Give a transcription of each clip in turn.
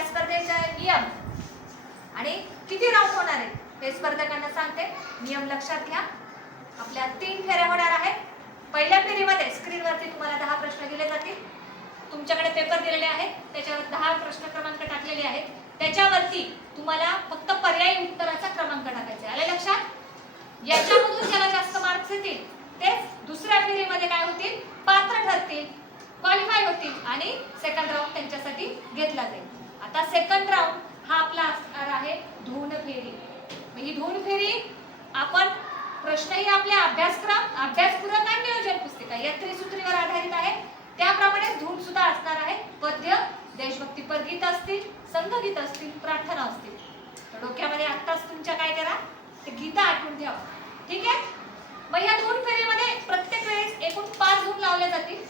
या स्पर्धेचा नियम आणि किती राऊंड होणार आहे हे स्पर्धकांना सांगते. नियम लक्षात घ्या. आपल्या 3 फेऱ्या होणार आहेत. पहिल्या फेरीमध्ये स्क्रीनवरती तुम्हाला 10 प्रश्न दिले जातील. तुमच्याकडे पेपर दिलेले आहेत, त्याच्यावर 10 प्रश्न क्रमांक टाकलेले आहेत. त्याच्यावरती तुम्हाला फक्त पर्यायी उत्तराचा क्रमांक टाकायचा आहे. आले लक्षात? याच्यामधून ज्याला जास्त मार्क्स येतील तेच दुसऱ्या फेरीमध्ये काय होतील, पात्र ठरतील, क्वालिफाय होतील आणि सेकंड राऊंड त्यांच्यासाठी घेतला जाईल. आता सेकंड राऊंड हा आपला असणार आहे धून फेरी. ही धून फेरी आपण प्रश्नही आपल्या अभ्यासपूरक आणि नियोजन पुस्तिका या त्रिसूत्रीवर आधारित आहे. त्याप्रमाणे धून सुद्धा असणार आहे. पद्य, देशभक्तीपर गीत असतील, संघगीत असतील, प्रार्थना असतील. तर डोक्यामध्ये आत्ताच तुमच्या काय करा, ते गीत आठवून ठेवा. ठीक आहे? मग या धून फेरीमध्ये प्रत्येक वेळेस एकूण 5 धून लावल्या जातील.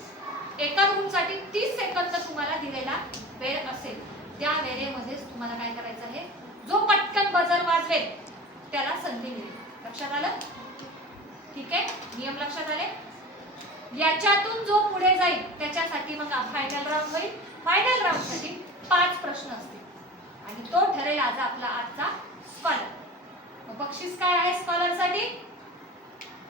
एका धूनसाठी 30 सेकंद तुम्हाला दिलेला वेळ असेल. त्या वेळेमध्येच तुम्हाला काय करायचं आहे, जो पटकन बजर वाजवेल त्याला संधी मिळेल. लक्षात आलं? ठीक आहे? नियम लक्षात आले? याच्यातून जो पुढे जाईल त्याच्यासाठी मग फायनल राऊंड होईल. फायनल राऊंड साठी 5 प्रश्न असतील आणि तो ठरेल आज आपला आजचा स्कॉलर. मग बक्षीस काय आहे स्कॉलर साठी?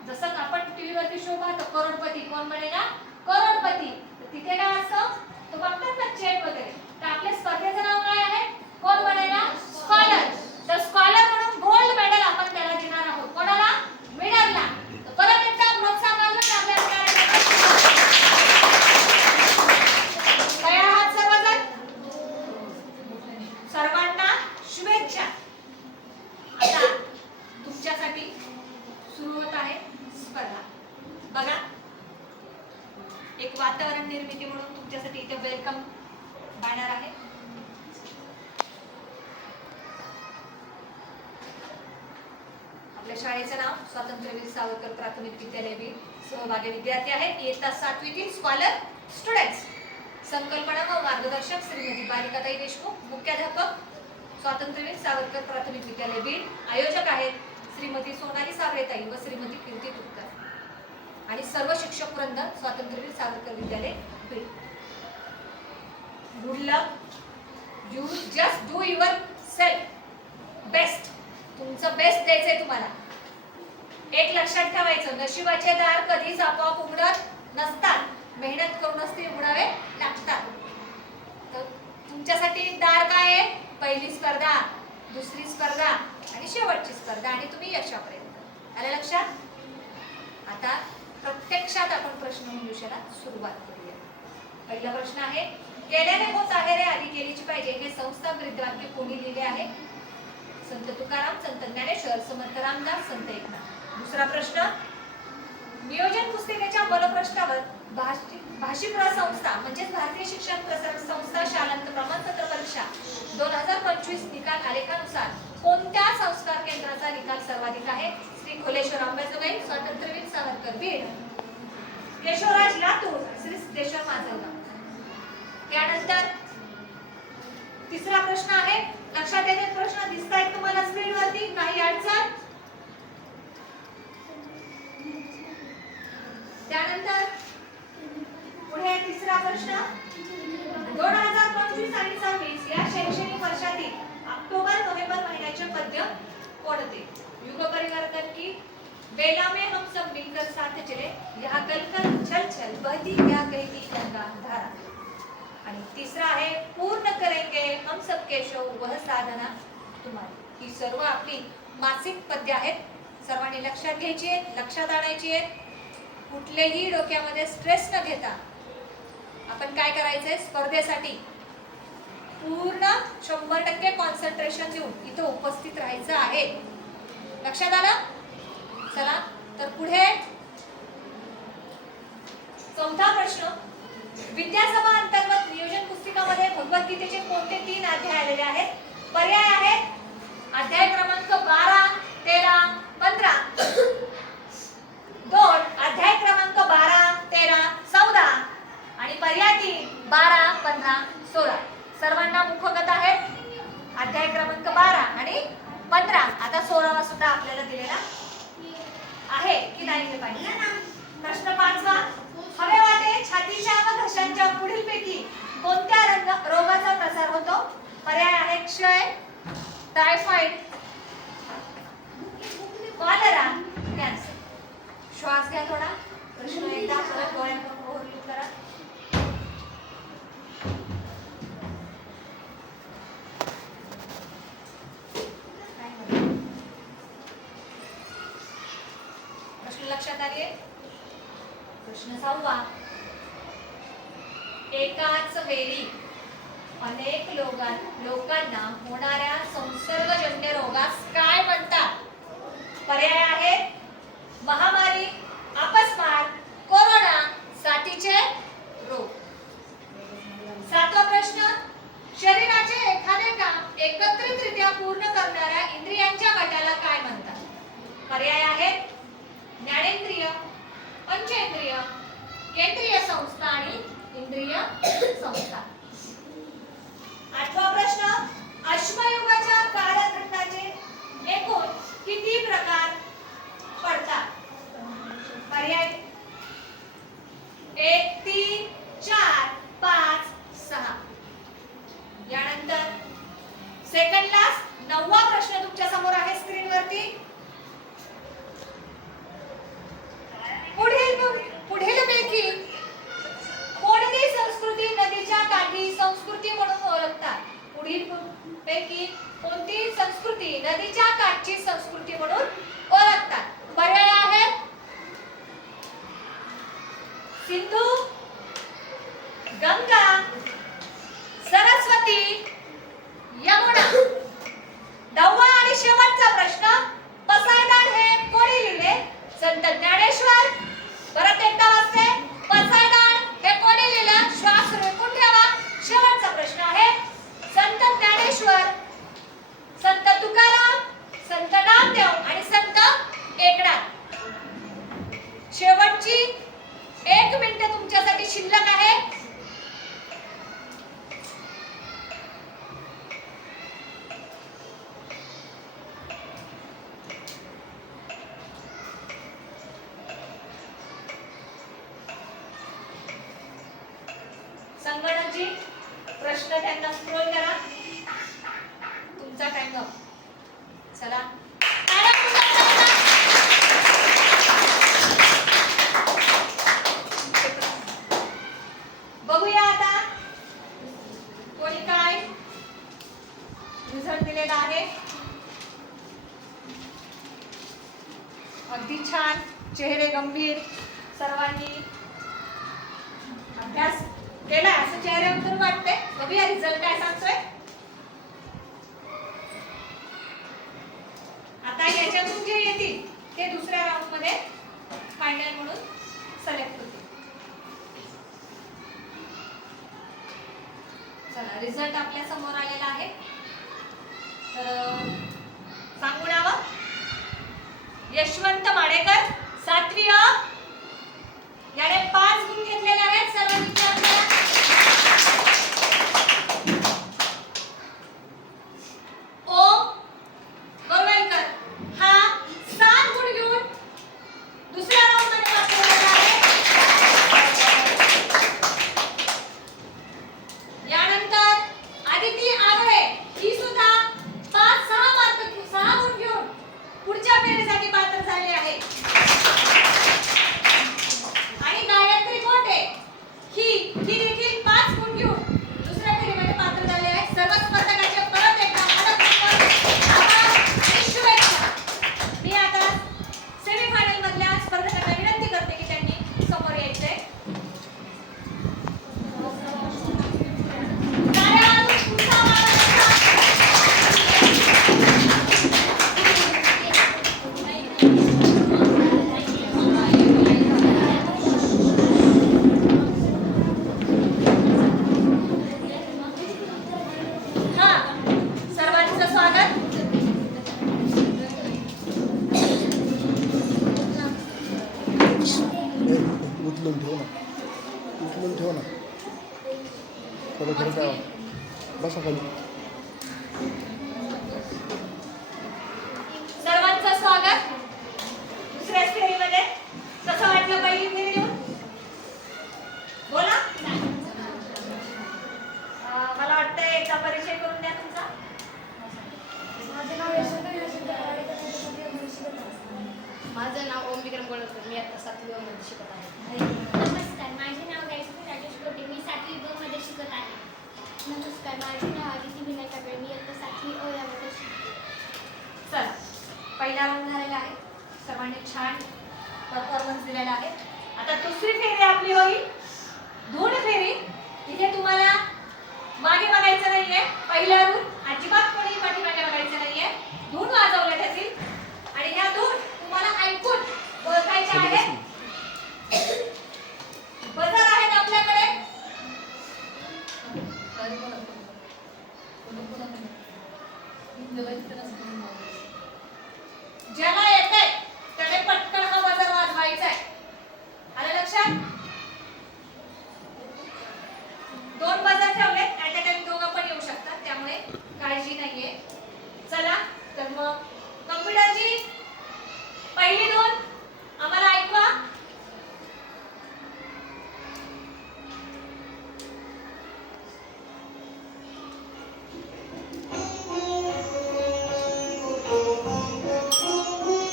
जसं आपण टीव्ही वरती शो पाहतो करोडपती, कोण बनेगा करोडपती, तर तिथे काय असतं, तो बघतात ना चेक वगैरे. तर आपल्या स्पर्धेचं नाव काय आहे, कोण बनेगा स्कॉलर. तर स्कॉलर म्हणून गोल्ड मेडल आपण त्याला देणार आहोत. कोणाला? विनरला. तर परत एकदा प्रोत्साहन वाजवून आपल्या तयार आहात सर्वजण? सर्वांना शुभेच्छा. आता तुमच्यासाठी सुरू होत आहे स्पर्धा. बघा, एक वातावरण निर्मिती म्हणून तुमच्यासाठी इथे वेलकम बॅनर आहे. आपल्या शाळेचं नाव स्वातंत्र्यवीर सावरकर प्राथमिक विद्यालय बीड. सहभागी विद्यार्थी आहेत इयत्ता 7वीतील स्कॉलर स्टुडंट्स. संकल्पना व मार्गदर्शक श्रीमती बालिकाताई देशमुख, मुख्याध्यापक स्वातंत्र्यवीर सावरकर प्राथमिक विद्यालय बीड. आयोजक आहेत श्रीमती सोनाली साबळेताई व श्रीमती कीर्ती तुपकर आणि सर्व शिक्षक वृंद स्वातंत्र्यवीर सावरकर विद्यालय Beed. Good luck. You just do your self best. तुमचं बेस्ट द्यायचंय तुम्हाला. एक लक्षात ठेवायचं, नशिबाचे दार कधीच आपोआप उघडत नसतात, मेहनत करूनच ते उघडावे लागतात. तर तुमच्यासाठी दार काय आहे, पहिली स्पर्धा, दुसरी स्पर्धा आणि शेवटची स्पर्धा आणि तुम्ही यशापर्यंत. आलं लक्षात? आता प्रत्यक्षात आपण प्रश्नमंजुषेला सुरुवात करूया. पहिला प्रश्न आहे, केल्याने होत आहे रे आधी केलीची पाहिजे हे संस्था ब्रीदवाक्य कोणी लिहिले आहे? संत तुकाराम, संत ज्ञानेश्वर, समर्थ रामदास, संत एकनाथ. दुसरा प्रश्न, नियोजन पुस्तिकेच्या बलप्रश्नावर भाषिप्र संस्था म्हणजेच भारतीय शिक्षण प्रसारक संस्था शालांत प्रमाणपत्र परीक्षा 2025 निकाल आलेखानुसार कोणत्या संस्कार केंद्राचा निकाल सर्वाधिक आहे? श्री खोलेश्वर अंबाजोगाई, स्वातंत्र्यवीर सावरकर बीड, केशवराज लातूर, श्री सिद्धेश्वर माजलगाव. त्यानंतर तिसरा प्रश्न आहे, लक्षात येते प्रश्न दिसतायत तुम्हाला स्क्रीनवरती, काही अडचण? त्यानंतर पुढे तिसरा प्रश्न, 2025 आणि 26 या शैक्षणिक वर्षातील ऑक्टोबर-नोव्हेंबर महिन्याचे पद्य कोणते? युग परिवर्तन की बेला में हम सब मिलकर साथ चले, यहाँ कल छल छल बहती क्या कहती गंगा धारा. आणि तिसरा आहे, पूर्ण करेंगे हम सब केशव वह साधना तुम्हारी. ही सर्व आपली मासिक पद्य आहेत. सर्वांनी लक्षात घ्यायची आहेत, लक्षात आणायची आहेत. कुठलेही डोक्यामध्ये स्ट्रेस न घेता आपण काय करायचंय, स्पर्धेसाठी पूर्ण 100% कॉन्सन्ट्रेशन देऊन इथे उपस्थित राहायचं आहे. लक्षात आलं? चला तर पुढे चौथा प्रश्न, विद्यासभा अंतर्गत नियोजन पुस्तिकामध्ये भगवद्गीतेचे कोणते 3 अध्याय आलेले आहेत? पर्याय आहेत अध्याय क्रमांक 12, 13, 15. 2 अध्याय क्रमांक 12, 13, 14 आणि पर्याय 3 12, 15, 16. सर्वांना मुखगत आहे अध्याय क्रमांक 12 आणि 15. आता 16वा सुद्धा आपल्याला दिलेला आहे की नाही हे पाहिजे. प्रश्न 5वा, हवे वाटे छातीच्या व घशांच्या पुढील पैकी कोणत्या रोगाचा प्रसार होतो? पर्याय आहे क्षय, टायफॉइड, कॉलरा, कॅन्सर. श्वास घ्या थोडा. प्रश्न एकदा परत डोळ्याकडून ओव्हरव्ह्यू करा. प्रश्न लक्षात आले? प्रश्न 6वा. एकाच वेळी अनेक लोकांना होणाऱ्या संसर्गजन्य रोगास काय म्हणतात? पर्याय आहेत महामारी, अपस्मार, कोरोना, साथीचे रोग. 7वा प्रश्न. शरीराचे एखादे काम एकत्रितरित्या पूर्ण करणाऱ्या इंद्रियांच्या गटाला काय म्हणतात? पर्याय आहेत ज्ञानेंद्रिय, पंचेंद्रिय, केंद्रीय संस्था आणि इंद्रिय संस्था. 8वा प्रश्न. अश्मयुगाच्या कालखंडाचे एकूण किती प्रकार पडतात? पर्याय 1, 3, 4, 5, 6. यानंतर सेकंड लास्ट 9वा प्रश्न तुमच्या समोर आहे स्क्रीनवरती. पुढीलपैकी कोणती संस्कृती नदीच्या काठी संस्कृती म्हणून ओळखतात? पुढीलपैकी कोणती संस्कृती नदीच्या काठची संस्कृती म्हणून ओळखतात? पर्याय आहेत सिंधू, गंगा, सरस्वती, यमुना. 10वा आणि शेवटचा प्रश्न. पसायदान हे कोणी लिहिले? संत ज्ञानेश्वर. परत एकदा वाचते. पसायदान हे कोणी लिहिलं? श्वास रोखून ठेवा. शेवटचा प्रश्न आहे संत ज्ञानेश्वर, संत तुकाराम, संत नामदेव आणि संत एकनाथ. शेवटची 1 मिनिट तुमच्यासाठी शिल्लक आहे. संगणकजी प्रश्न त्यांना स्क्रोल करा. तुमचा टाइम अप. चला बघूया आता कोणी काय रिझल्ट दिलेला आहे. अगदी छान. चेहरे गंभीर. सर्वांनी अभ्यास केला असं चेहऱ्यावर वाटतंय. बघूया रिझल्ट काय सांगतोय. आता याच्यातून जे येतील ते दुसऱ्या राऊंड मध्ये फायनल म्हणून सिलेक्ट होतील. चला रिझल्ट आपल्या समोर आलेला आहे. तर सांगू नावं. यशवंत माडेकर 7वी अ. याने 5 गुण घेतलेले आहेत. सर्व विद्यार्थ्यांना ओम गोरवेलकर हा 7 गुण घेऊन दुसऱ्या राऊंड मध्ये पास झालेला आहे. यानंतर आदिती आगळे ही सुद्धा 6 गुण घेऊन पुढच्या फेरीसाठी पात्र झाले आहे. आणि गायत्री कोटे ही देखील 5 गुण घेऊन दुसऱ्या फेरीमध्ये पात्र झाले आहे. सर्व स्पर्धकांचे परत एकदा आभार आणि शुभेच्छा. मी आता सेमीफायनल मधल्या स्पर्धकांना विनंती करते की त्यांनी समोर यायचे. सर्वांचं स्वागत. उचलून ठेव ना. थोडं काय बसा खाली. सर्वांचं स्वागत दुसऱ्या फेरीमध्ये. कसं वाटलं पहिली फेरी देऊन? बोला. मला वाटतं एकदा परिचय करून द्या. नमस्कार, माझे नाव आदिती विनायक काकडे. मी इयत्ता 7वी अ या वर्गात शिकते. चला, पहिला राऊंड झालेला आहे. सर्वांनी छान परफॉर्मन्स दिलेला आहे. आता दुसरी फेरी आपली होईल धून फेरी. इथे तुम्हाला मागे बघायचं नाहीये. पहिल्यावरून अजिबात कोणी पाठीमागे बघायचं नाहीये. धून वाजवल्या जातील आणि ह्या धून तुम्हाला ऐकून ओळखायच्या आहेत. बजर आहेत आपल्याकडे. ज्याला येते त्याने पटकन हा बजर वाजवायचा आहे. आलं लक्षात? दोन बजर ठेवले. ऍट अ टाइम दोघं पण येऊ शकतात, त्यामुळे काळजी नाहीये. चला तर मग कॉम्प्युटरची पहिली दोन आम्हाला ऐकवा.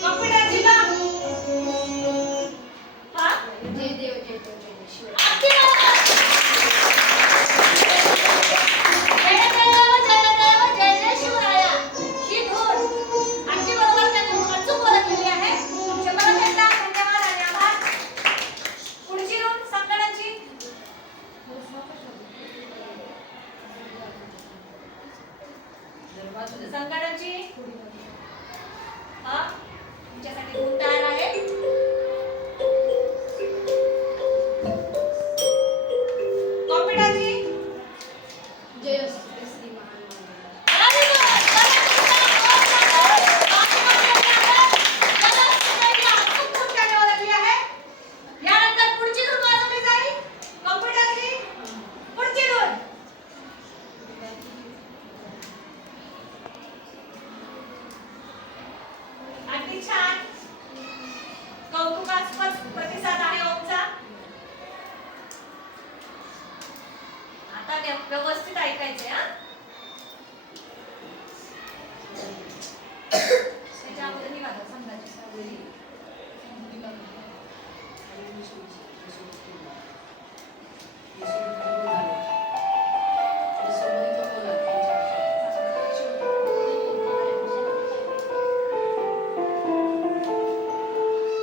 कॉम्प्युटरची ना हा जय देव जय देव जय देव शिव. अगदी बरोबर. जय देव जय देव जय जय शिवराया ही धून अगदी बरोबर त्यांनी अचूक ओळखलेली आहे. तुमचे परत एकदा धन्यवाद आणि आभार. पुढची धून संगणकाची संगणकाची हा तुमच्यासाठी धून तयार आहे. कॉम्प्युटरची जय असू दे श्री महान प्रतिसाद आहे ओमचा. आता व्यवस्थित ऐकायचंय हा. त्याच्या अगोदर मी वाजव समजायची सवयी.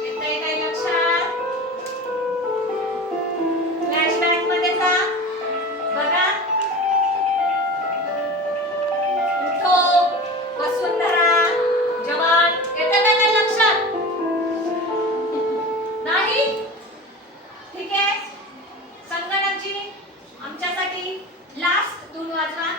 येतंय काय लक्षात? फ्लॅशबॅक मध्ये जा. बघा. उठो, वसुंधरा, जवान. येतंय काय लक्षात? नाही? ठीक आहे. संगणकाची आमच्यासाठी लास्ट धून वाजवा.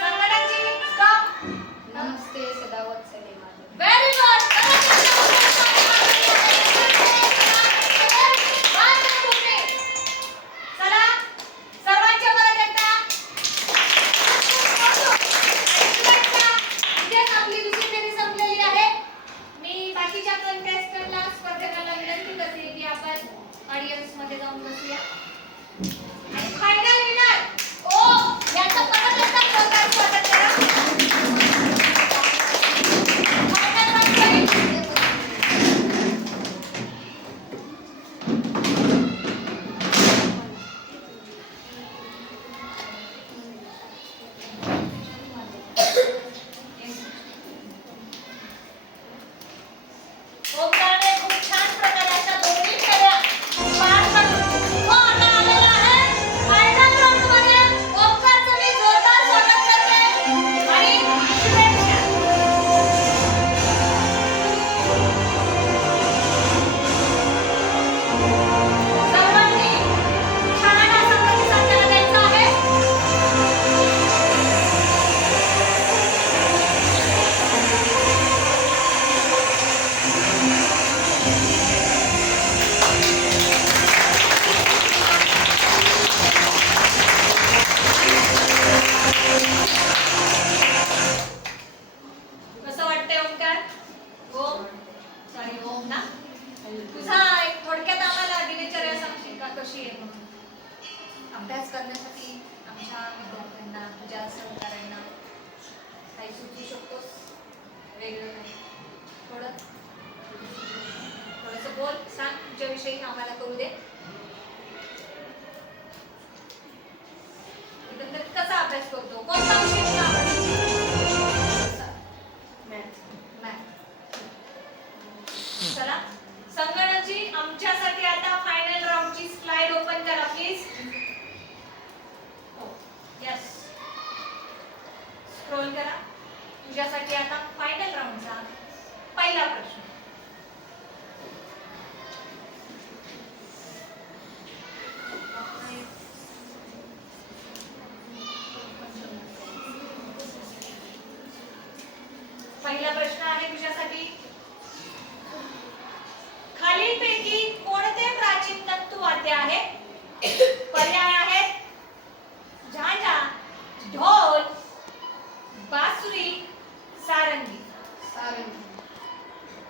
संगणकाची स्टॉप. नमस्ते सदा वत्सले माझे. Very good. चला सर्वांच्या परत एकदा. इथेच आपली दुसरी फेरी संपलेली आहे. मी बाकीच्या कंटेस्टंटला स्पर्धकांना विनंती करते की आपण ऑडियन्स मध्ये जाऊन बसूया. आणि फायनल विनर ओ याचा परत एकदा जोरदार स्वागत करा. फायनल वन ओमकारने खूप छान प्रकारे अशा दोन्ही फेऱ्या पार पाडून हो ना अभ्यास करण्यासाठी आमच्या विद्यार्थ्यांना, तुझ्या सहकाऱ्यांना काही सुचवू शकतोस? वेगळं काही थोडंसं बोल, सांग तुझ्याविषयी आम्हाला करू दे. एकंदरीत कसा अभ्यास करतो, कोणता विषय तुला आवडतो? मॅथ. चला संगणकजी, आमच्यासाठी आता फायनल राऊंडची स्लाइड ओपन करा प्लीज. यस, स्क्रोल करा. तुझ्यासाठी आता फायनल राऊंडचा पहिला प्रश्न. पहिला प्रश्न आहे तुझ्यासाठी. खालीलपैकी कोणते प्राचीन तंतुवाद्य आहे? पर्याय आहेत झांझा, ढोल, बासुरी, सारंगी.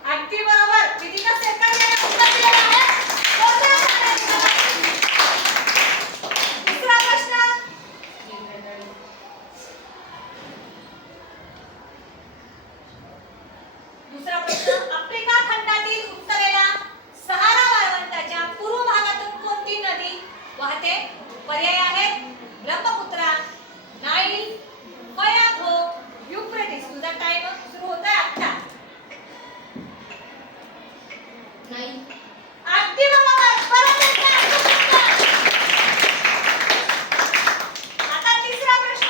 अगदी बरोबर. विधिका सेकंद उत्तर दिलेलं आहे. दुसरा प्रश्न. दुसरा प्रश्न. आफ्रिका खंडातील उत्तरेला सहारा वाळवंटाच्या पूर्व भागातून कोणती नदी वाहते? पर्याय आहेत ब्रह्मपुत्रा, नाईल, कयाधो, युफ्रेटिस. तुझा टाइम सुरू होतोय आता. नाईल. अगदी बरोबर. परत एकदा आता तिसरा प्रश्न.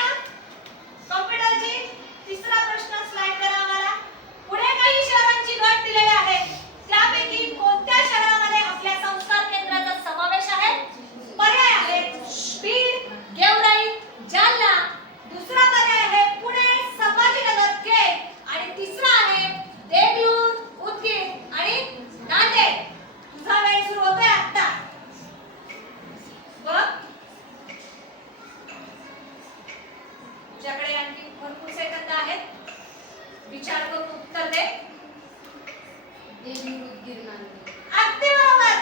कॉम्प्युटरजी, तिसरा प्रश्न स्लाइड करा आम्हाला. पुढे काही शहरांची गट दिलेली आहे. त्यापैकी कोणत्या शहरामध्ये आपल्या संस्कार केंद्राचा समावेश आहे? पर्याय आहेत बीड, गेवराई, जालना. दुसरा पर्याय आहे पुणे, संभाजीनगर, केज. आणि तिसरा आहे देगलूर, उदगीर आणि नांदेड. तुझा वेळ सुरू होतोय आता. बघ, तुझ्याकडे आणखी भरपूर सेकंद आहेत. विचार करून उत्तर दे. देगलूर, उदगीर, नांदेड. अगदी बरोबर.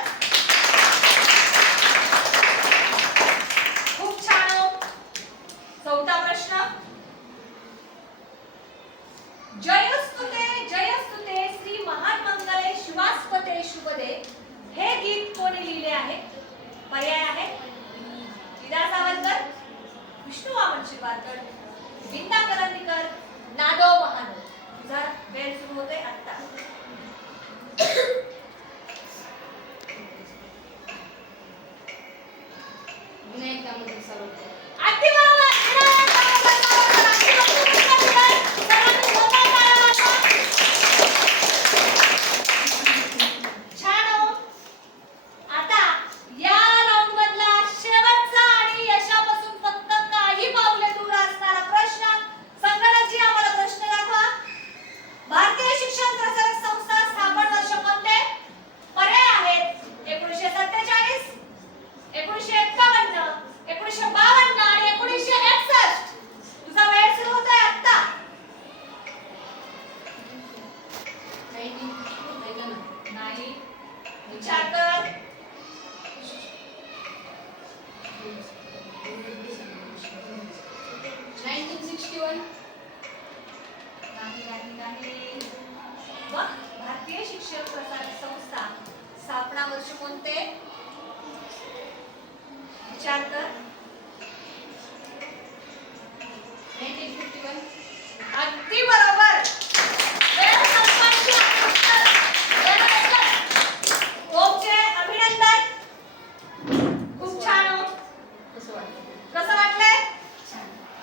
खूप छान हो. चौथा प्रश्न. जयस्तुते जयस्तुते श्री महान मंगले शिवास्पते शुभदे हे गीत कोणी लिहिले आहे? पर्याय आहे विदा सावरकर, विष्णू वामन शिरवाडकर, विंदा करंदीकर, नादो महानो. तुझा वेळ सुरू होतोय आता. विनायक दामोदर सावरकर. अगदी बरोबर. विनायक दामोदर सावरकर. अगदी बरोबर उत्तर दिलंय. सर्वांनी जोरदार टाळ्या वाजवा. छान हो. आता या राऊंड मधला शेवटचा आणि यशापासून फक्त काही पावले दूर असणारा प्रश्न. संगणकजी, आम्हाला प्रश्न दाखवा. भारतीय शिक्षण प्रसारक संस्था स्थापन वर्ष कोणते? पर्याय आहेत 1947, 1951, 1952 आणि 1961. तुझा वेळ सुरू होतोय आता. 1951. नाही, विचार कर. 1961. नाही. बघ, भारतीय शिक्षण प्रसारक संस्था स्थापना वर्ष कोणते? विचार कर. 1951. अगदी बरोबर. वेळ संपवायची आहे. उत्तर वेळेवर. ओमचे अभिनंदन. खूप छान हो. कसं वाटतं? कसं वाटलंय?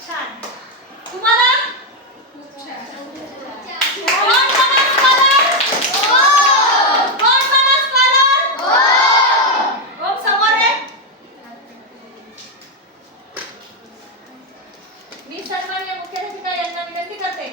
छान. तुम्हाला कोण बनस स्कॉलर? कोण बनस स्कॉलर? ओम समोर आहे. मी सन्माननीय मुख्याध्यापिका यांना विनंती करते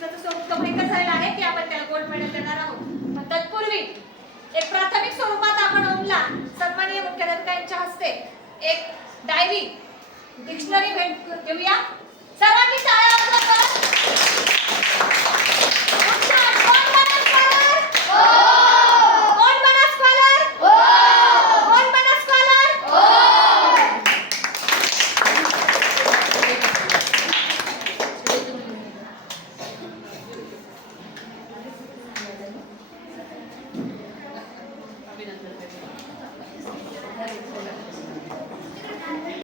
बक्षिसाचं स्वरूप तर माहितच झालेलं आहे की आपण त्याला गोल्ड मेडल देणार आहोत. पण तत्पूर्वी एक प्राथमिक स्वरूपात आपण ओमला सन्माननीय मुख्याधिकाऱ्यांच्या हस्ते एक डायरी डिक्शनरी भेट देऊया. सर्वांनी टाळ्या वाजवा.